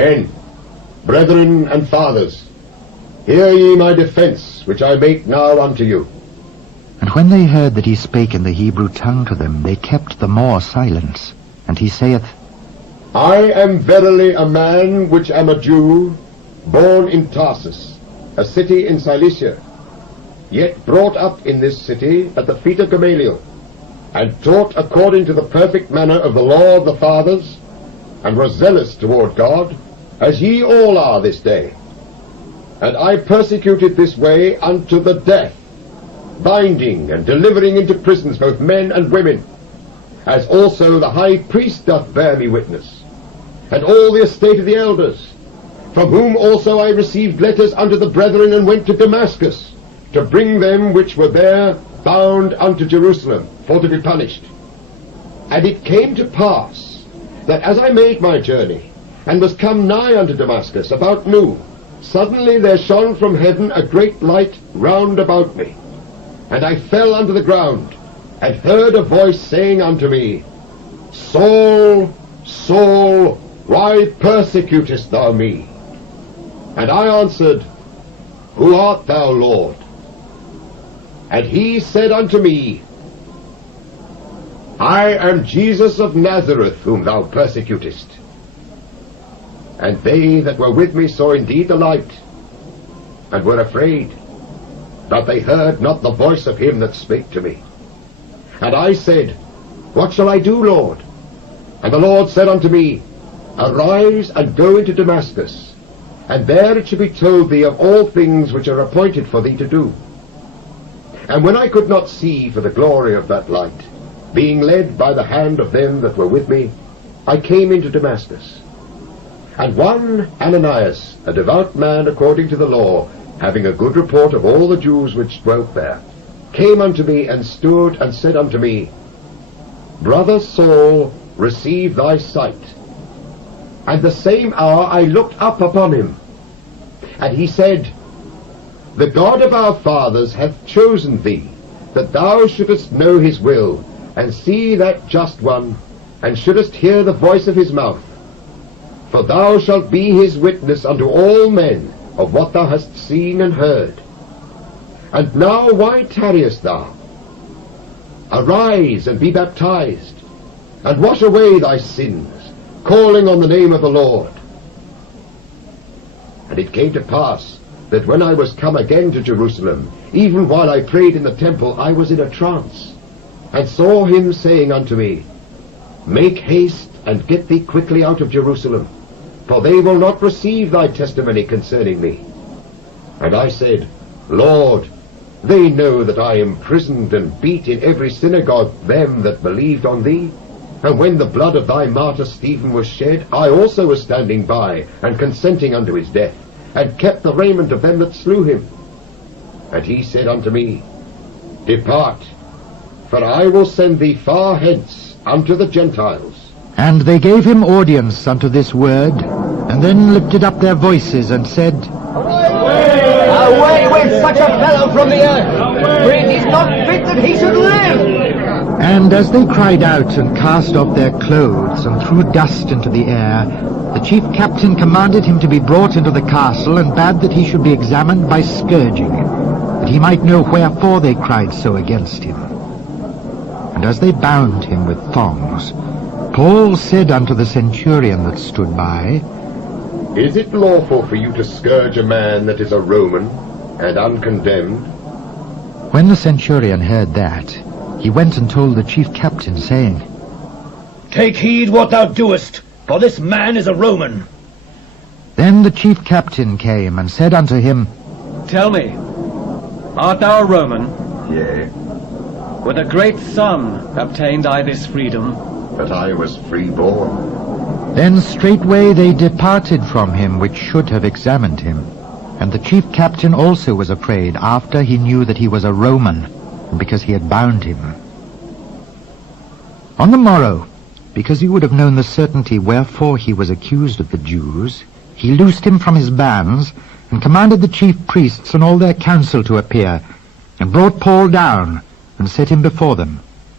Men, brethren, and fathers, hear ye my defence, which I make now unto you. And when they heard that he spake in the Hebrew tongue to them, they kept the more silence. And he saith, I am verily a man which am a Jew, born in Tarsus, a city in Cilicia, yet brought up in this city at the feet of Gamaliel, and taught according to the perfect manner of the law of the fathers, and was zealous toward God, as ye all are this day. And I persecuted this way unto the death, binding and delivering into prisons both men and women, as also the high priest doth bear me witness, and all the estate of the elders, from whom also I received letters unto the brethren, and went to Damascus, to bring them which were there bound unto Jerusalem, for to be punished. And it came to pass, that as I made my journey, and was come nigh unto Damascus about noon, suddenly there shone from heaven a great light round about me. And I fell unto the ground, and heard a voice saying unto me, Saul, Saul, why persecutest thou me? And I answered, Who art thou, Lord? And he said unto me, I am Jesus of Nazareth, whom thou persecutest. And they that were with me saw indeed the light, and were afraid, but they heard not the voice of him that spake to me. And I said, What shall I do, Lord? And the Lord said unto me, Arise and go into Damascus, and there it shall be told thee of all things which are appointed for thee to do. And when I could not see for the glory of that light, being led by the hand of them that were with me, I came into Damascus. And one Ananias, a devout man according to the law, having a good report of all the Jews which dwelt there, came unto me, and stood, and said unto me, Brother Saul, receive thy sight. And the same hour I looked up upon him. And he said, The God of our fathers hath chosen thee, that thou shouldest know his will, and see that just one, and shouldest hear the voice of his mouth. For thou shalt be his witness unto all men of what thou hast seen and heard. And now why tarriest thou? Arise and be baptized, and wash away thy sins, calling on the name of the Lord. And it came to pass that when I was come again to Jerusalem, even while I prayed in the temple, I was in a trance, and saw him saying unto me, Make haste and get thee quickly out of Jerusalem, for they will not receive thy testimony concerning me. And I said, Lord, they know that I imprisoned and beat in every synagogue them that believed on thee. And when the blood of thy martyr Stephen was shed, I also was standing by, and consenting unto his death, and kept the raiment of them that slew him. And he said unto me, Depart, for I will send thee far hence unto the Gentiles. And they gave him audience unto this word, and then lifted up their voices, and said, Away with such a fellow from the earth, for it is not fit that he should live. And as they cried out and cast off their clothes and threw dust into the air, the chief captain commanded him to be brought into the castle, and bade that he should be examined by scourging, that he might know wherefore they cried so against him. And as they bound him with thongs, Paul said unto the centurion that stood by, Is it lawful for you to scourge a man that is a Roman, and uncondemned? When the centurion heard that, he went and told the chief captain, saying, Take heed what thou doest, for this man is a Roman. Then the chief captain came and said unto him, Tell me, art thou a Roman? Yea, With a great sum obtained I this freedom. but I was freeborn. Then straightway they departed from him which should have examined him. And the chief captain also was afraid, after he knew that he was a Roman, because he had bound him. On the morrow, because he would have known the certainty wherefore he was accused of the Jews, he loosed him from his bands, and commanded the chief priests and all their council to appear, and brought Paul down, and set him before them.